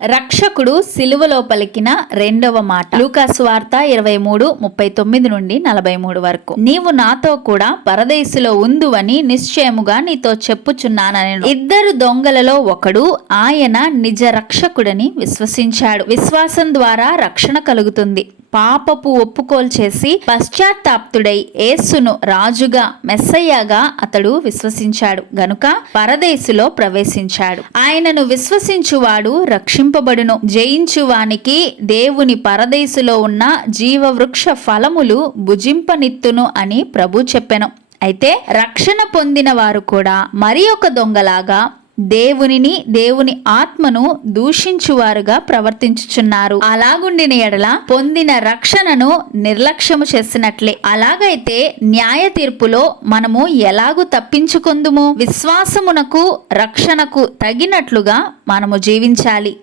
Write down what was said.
రక్షకుడు సిలువలో పలికిన రెండవ మాట. లూకాసు వార్త 23:39-43 వరకు. నీవు నాతో కూడా పరదేశులో ఉందువని నిశ్చయముగా నీతో చెప్పుచున్నానెను. ఇద్దరు దొంగలలో ఒకడు ఆయన నిజ రక్షకుడని విశ్వసించాడు. విశ్వాసం ద్వారా రక్షణ కలుగుతుంది. పాపపు ఒప్పుకోలు చేసి పశ్చాత్తాప్తుడై యేసును రాజుగా మెస్సయ్యగా అతడు విశ్వసించాడు గనుక పరదేశులో ప్రవేశించాడు. ఆయనను విశ్వసించువాడు రక్షింపబడును. జయించువానికి దేవుని పరదేశులో ఉన్న జీవవృక్ష ఫలములు భుజింపనిత్తును అని ప్రభు చెప్పెను. అయితే రక్షణ పొందిన వారు కూడా మరి ఒక దొంగలాగా దేవుని ఆత్మను దూషించువారుగా ప్రవర్తించుచున్నారు. అలాగుండిన ఎడల పొందిన రక్షణను నిర్లక్ష్యము చేసినట్లే. అలాగైతే న్యాయ తీర్పులో మనము ఎలాగు తప్పించుకొందుము? విశ్వాసమునకు రక్షణకు తగినట్లుగా మనము జీవించాలి.